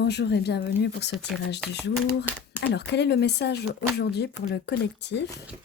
Bonjour et bienvenue pour ce tirage du jour. Alors, quel est le message aujourd'hui pour le collectif?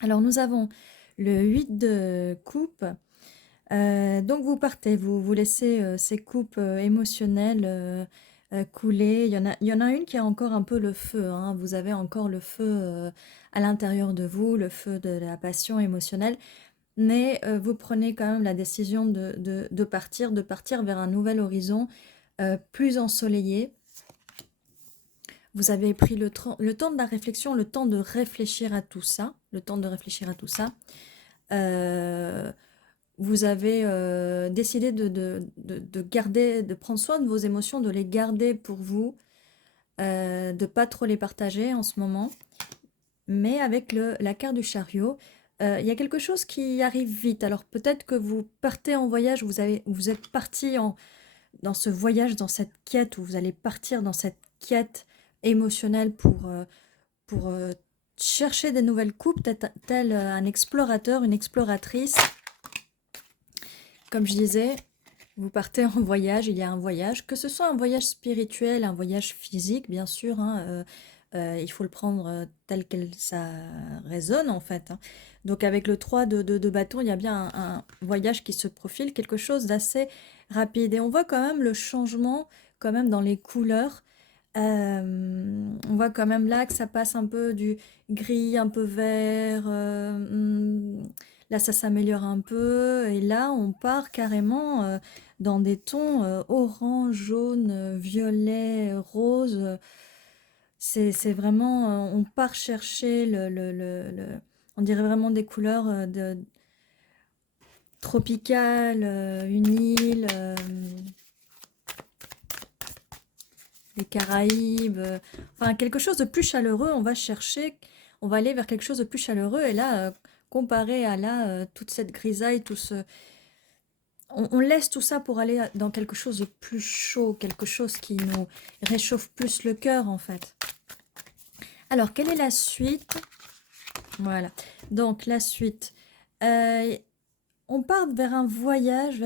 Alors, nous avons le 8 de coupe. Donc, vous partez, vous laissez ces coupes émotionnelles couler. Il y en a une qui a encore un peu le feu, hein. Vous avez encore le feu à l'intérieur de vous, le feu de la passion émotionnelle. Mais vous prenez quand même la décision de partir vers un nouvel horizon plus ensoleillé. Vous avez pris le temps de la réflexion, le temps de réfléchir à tout ça, Euh, vous avez décidé de garder, de prendre soin de vos émotions, de les garder pour vous, de ne pas trop les partager en ce moment. Mais avec la carte du chariot, il y a quelque chose qui arrive vite. Alors peut-être que vous partez en voyage, vous êtes parti dans ce voyage, dans cette quête, où vous allez partir dans cette quête émotionnelle pour chercher des nouvelles coupes, tel un explorateur, une exploratrice. Comme je disais, vous partez en voyage, il y a un voyage, que ce soit un voyage spirituel, un voyage physique, bien sûr, hein, il faut le prendre tel que ça résonne en fait, hein. Donc avec le 3 de bâton, il y a bien un voyage qui se profile, quelque chose d'assez rapide. Et on voit quand même le changement quand même dans les couleurs. On voit quand même là que ça passe un peu du gris, un peu vert. Là, ça s'améliore un peu. Et là, on part carrément dans des tons orange, jaune, violet, rose. C'est vraiment, on part chercher on dirait vraiment des couleurs tropicales, une île, les Caraïbes, enfin quelque chose de plus chaleureux. On va chercher, on va aller vers quelque chose de plus chaleureux. Et là, comparé à là, toute cette grisaille, on laisse tout ça pour aller dans quelque chose de plus chaud, quelque chose qui nous réchauffe plus le cœur en fait. Alors, quelle est la suite? Voilà. Donc, la suite. On part vers un voyage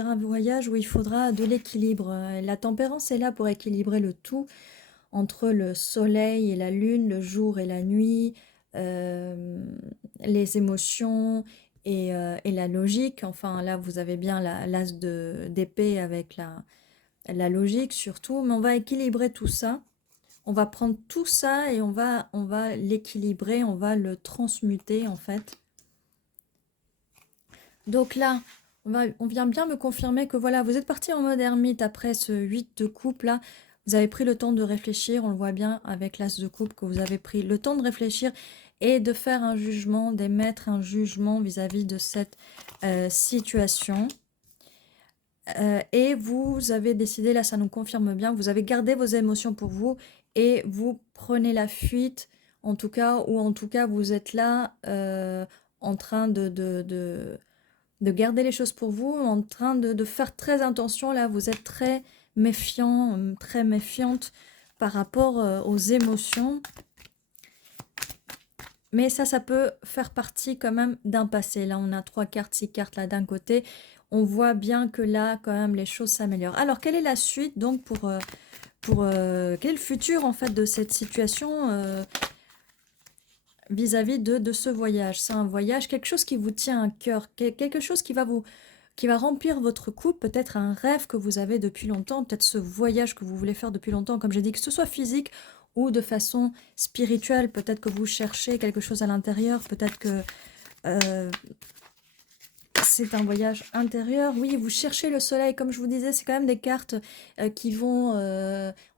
où il faudra de l'équilibre. La tempérance est là pour équilibrer le tout entre le soleil et la lune, le jour et la nuit, les émotions et la logique. Enfin, là, vous avez bien l'as d'épée avec la logique surtout, mais on va équilibrer tout ça. On va prendre tout ça et on va l'équilibrer, on va le transmuter en fait. Donc là, on vient bien me confirmer que voilà, vous êtes parti en mode ermite après ce 8 de coupe là. Vous avez pris le temps de réfléchir, on le voit bien avec l'as de coupe que vous avez pris le temps de réfléchir et de faire un jugement, d'émettre un jugement vis-à-vis de cette situation. Et vous avez décidé, là ça nous confirme bien, vous avez gardé vos émotions pour vous et vous prenez la fuite, en tout cas, ou en tout cas vous êtes là en train de garder les choses pour vous, en train de faire très attention. Là, vous êtes très méfiant, très méfiante par rapport aux émotions. Mais ça peut faire partie quand même d'un passé. Là, on a 3 cartes, 6 cartes là d'un côté. On voit bien que là, quand même, les choses s'améliorent. Alors, quelle est la suite donc quel est le futur en fait de cette situation vis-à-vis de ce voyage? C'est un voyage, quelque chose qui vous tient à cœur, quelque chose qui va remplir votre coupe, peut-être un rêve que vous avez depuis longtemps, peut-être ce voyage que vous voulez faire depuis longtemps, comme j'ai dit, que ce soit physique ou de façon spirituelle, peut-être que vous cherchez quelque chose à l'intérieur, peut-être que euh, c'est un voyage intérieur. Oui, vous cherchez le soleil, comme je vous disais, c'est quand même des cartes qui vont,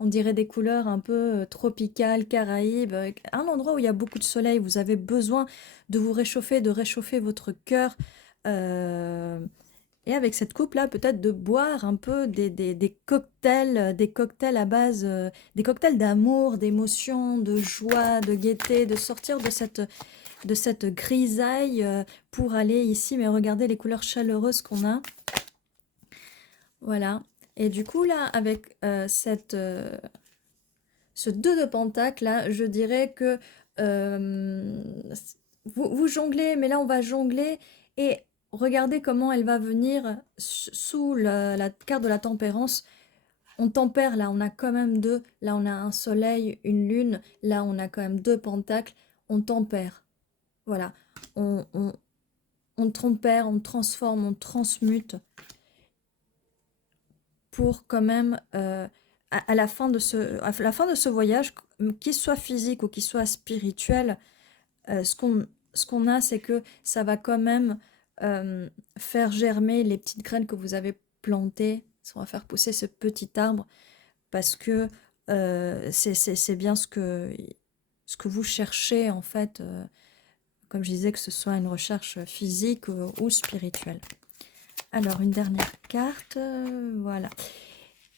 on dirait des couleurs un peu tropicales, Caraïbes, un endroit où il y a beaucoup de soleil, vous avez besoin de vous réchauffer, de réchauffer votre cœur. euh, et avec cette coupe-là, peut-être de boire un peu des cocktails à base, des cocktails d'amour, d'émotion, de joie, de gaieté, de sortir de cette grisaille pour aller ici, mais regardez les couleurs chaleureuses qu'on a. Voilà. Et du coup, là, avec ce 2 de pentacle, là, je dirais que euh, vous jonglez, mais là, on va jongler et regardez comment elle va venir sous la carte de la tempérance. On tempère, là, on a quand même deux. Là, on a un soleil, une lune. Là, on a quand même deux pentacles. On tempère. Voilà. On tempère, on transforme, on transmute pour quand même, à la fin de ce voyage, qu'il soit physique ou qu'il soit spirituel, ce qu'on a, c'est que ça va quand même faire germer les petites graines que vous avez plantées. Ça va faire pousser ce petit arbre parce que c'est bien ce que vous cherchez en fait, comme je disais, que ce soit une recherche physique ou spirituelle. Alors, une dernière carte, voilà.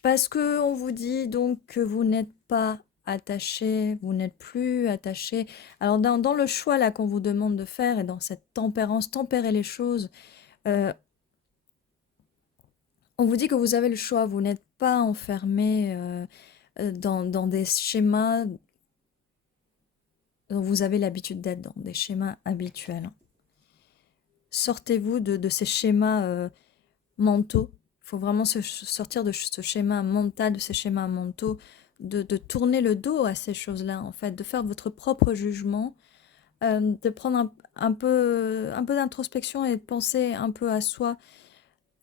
Parce que on vous dit donc que vous n'êtes pas attaché, vous n'êtes plus attaché. Alors, dans le choix là qu'on vous demande de faire et dans cette tempérance, tempérer les choses, euh, on vous dit que vous avez le choix, vous n'êtes pas enfermé dans des schémas dont vous avez l'habitude d'être, dans des schémas habituels. Sortez-vous de ces schémas mentaux. Il faut vraiment sortir de ce schéma mental, de ces schémas mentaux, de tourner le dos à ces choses-là, en fait, de faire votre propre jugement, de prendre un peu d'introspection et de penser un peu à soi,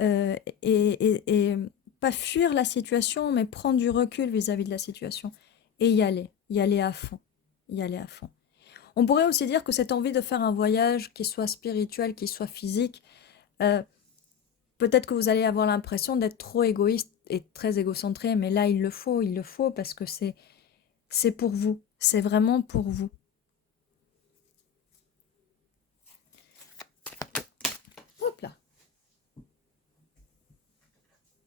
et pas fuir la situation, mais prendre du recul vis-à-vis de la situation et y aller à fond, y aller à fond. On pourrait aussi dire que cette envie de faire un voyage qui soit spirituel, qui soit physique, euh, peut-être que vous allez avoir l'impression d'être trop égoïste et très égocentré, mais là, il le faut parce que c'est pour vous. C'est vraiment pour vous. Hop là.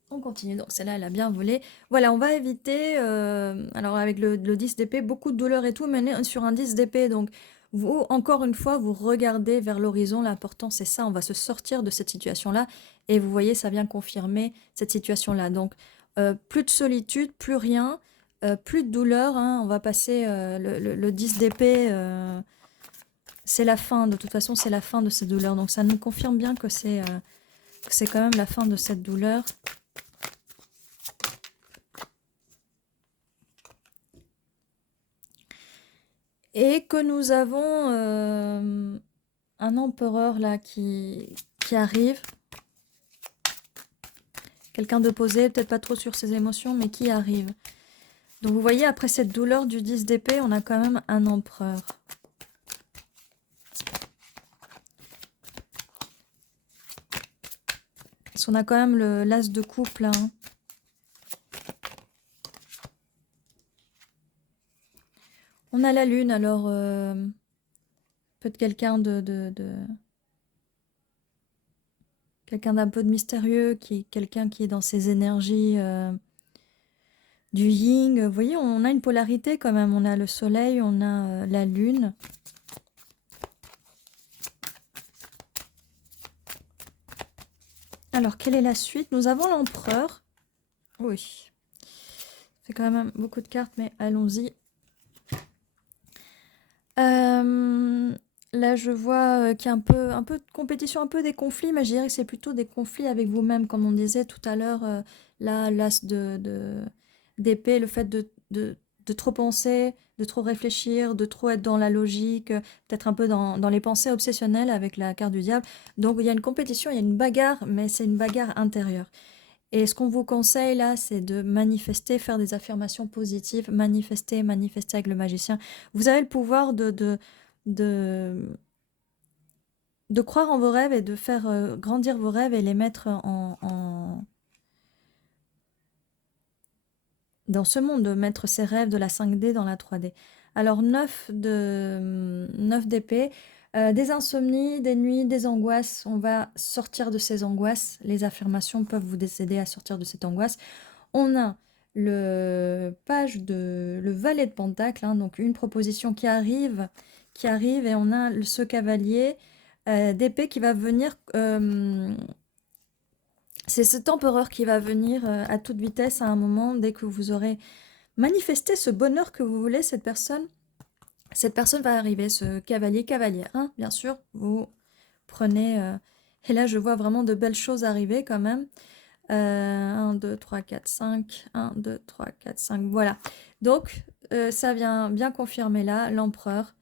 On continue. Donc, celle-là, elle a bien volé. Voilà, on va éviter, alors avec le 10 d'épée, beaucoup de douleur et tout, mais on est sur un 10 d'épée. Donc, vous, encore une fois, vous regardez vers l'horizon. L'important, c'est ça. On va se sortir de cette situation-là. Et vous voyez, ça vient confirmer cette situation-là. Donc, plus de solitude, plus rien, plus de douleur, hein. On va passer le 10 d'épée. C'est la fin. De toute façon, c'est la fin de cette douleur. Donc, ça nous confirme bien que c'est quand même la fin de cette douleur. Et que nous avons un empereur là qui arrive. Quelqu'un de posé, peut-être pas trop sur ses émotions, mais qui arrive. Donc vous voyez, après cette douleur du 10 d'épée, on a quand même un empereur. Parce qu'on a quand même l'as de coupe là. Hein. On a la lune, alors peut-être quelqu'un quelqu'un d'un peu de mystérieux, quelqu'un qui est dans ses énergies du yin. Vous voyez, on a une polarité quand même. On a le soleil, on a la lune. Alors, quelle est la suite? Nous avons l'empereur. Oui. C'est quand même beaucoup de cartes, mais allons-y. Là, je vois qu'il y a un peu de compétition, un peu des conflits, mais je dirais que c'est plutôt des conflits avec vous-même, comme on disait tout à l'heure. Là, l'as d'épée, le fait de trop penser, de trop réfléchir, de trop être dans la logique, peut-être un peu dans les pensées obsessionnelles avec la carte du diable. Donc, il y a une compétition, il y a une bagarre, mais c'est une bagarre intérieure. Et ce qu'on vous conseille là, c'est de manifester, faire des affirmations positives, manifester, manifester avec le magicien. Vous avez le pouvoir de, de croire en vos rêves et de faire grandir vos rêves et les mettre dans ce monde, de mettre ses rêves de la 5D dans la 3D. Alors 9 d'épée, des insomnies, des nuits, des angoisses. On va sortir de ces angoisses. Les affirmations peuvent vous aider à sortir de cette angoisse. On a le valet de Pentacle, hein, donc une proposition qui arrive, et on a ce cavalier d'épée qui va venir. C'est cet empereur qui va venir à toute vitesse à un moment, dès que vous aurez manifesté ce bonheur que vous voulez, cette personne va arriver, ce cavalière, hein, bien sûr, vous prenez... et là, je vois vraiment de belles choses arriver quand même. 1, 2, 3, 4, 5. 1, 2, 3, 4, 5. Voilà. Donc, ça vient bien confirmer là, l'empereur.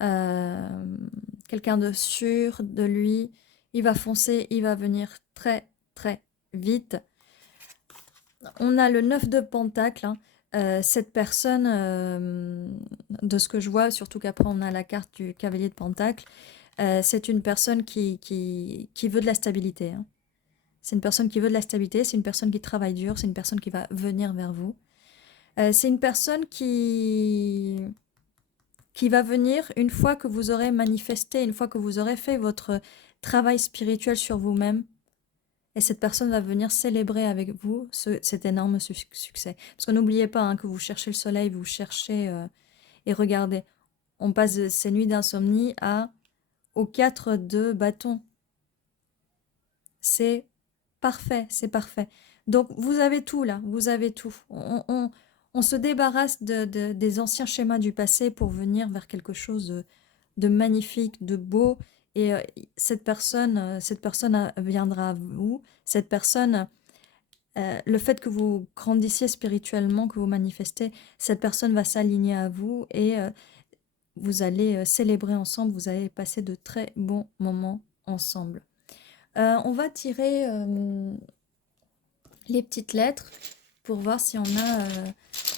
Quelqu'un de sûr de lui. Il va foncer, il va venir très, très vite. On a le 9 de Pentacle. Cette personne, de ce que je vois, surtout qu'après on a la carte du Cavalier de Pentacle, c'est une personne qui veut de la stabilité. Hein. C'est une personne qui veut de la stabilité, c'est une personne qui travaille dur, c'est une personne qui va venir vers vous. C'est une personne qui va venir une fois que vous aurez manifesté, une fois que vous aurez fait votre travail spirituel sur vous-même. Et cette personne va venir célébrer avec vous cet énorme succès. Parce que n'oubliez pas hein, que vous cherchez le soleil, vous cherchez... et regardez, on passe de ces nuits d'insomnie aux 4 de bâton. C'est parfait, c'est parfait. Donc, vous avez tout là, vous avez tout. On se débarrasse des anciens schémas du passé pour venir vers quelque chose de magnifique, de beau. Et cette personne viendra à vous. Cette personne, le fait que vous grandissiez spirituellement, que vous manifestez, cette personne va s'aligner à vous et vous allez célébrer ensemble, vous allez passer de très bons moments ensemble. On va tirer les petites lettres pour voir si on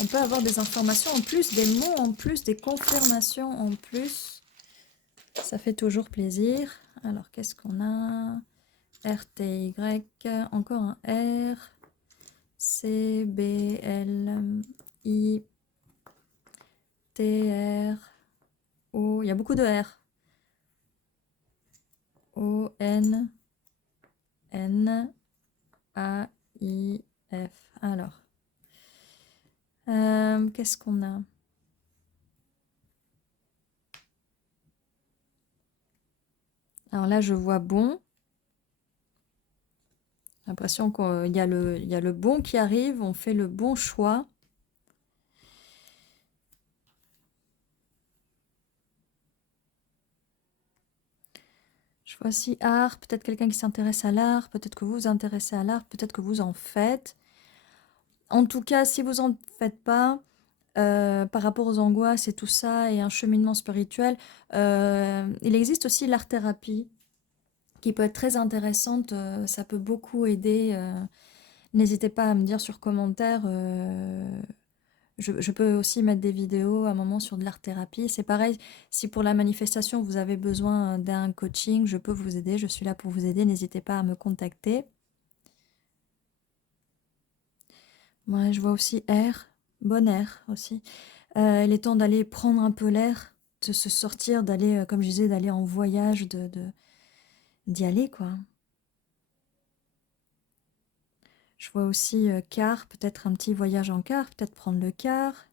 peut avoir des informations en plus, des mots en plus, des confirmations en plus. Ça fait toujours plaisir. Alors, qu'est-ce qu'on a? RTY, encore un R, C, B, L, I, T, R, O. Il y a beaucoup de R. O, N, N, A, I, F. Alors, qu'est-ce qu'on a? Alors là, je vois bon. J'ai l'impression qu'il y a le bon qui arrive, on fait le bon choix. Je vois aussi art, peut-être quelqu'un qui s'intéresse à l'art, peut-être que vous vous intéressez à l'art, peut-être que vous en faites. En tout cas, si vous n'en faites pas, par rapport aux angoisses et tout ça, et un cheminement spirituel, il existe aussi l'art-thérapie, qui peut être très intéressante, ça peut beaucoup aider. N'hésitez pas à me dire sur commentaire, je peux aussi mettre des vidéos à un moment sur de l'art-thérapie. C'est pareil, si pour la manifestation vous avez besoin d'un coaching, je peux vous aider, je suis là pour vous aider, n'hésitez pas à me contacter. Ouais, je vois aussi air, bon air aussi. Il est temps d'aller prendre un peu l'air, de se sortir, d'aller, comme je disais, d'aller en voyage, d'y aller, quoi. Je vois aussi car, peut-être un petit voyage en car, peut-être prendre le car.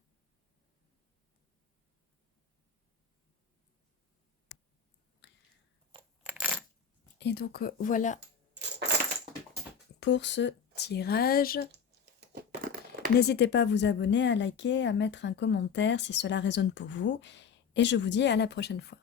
Et donc voilà pour ce tirage. N'hésitez pas à vous abonner, à liker, à mettre un commentaire si cela résonne pour vous. Et je vous dis à la prochaine fois.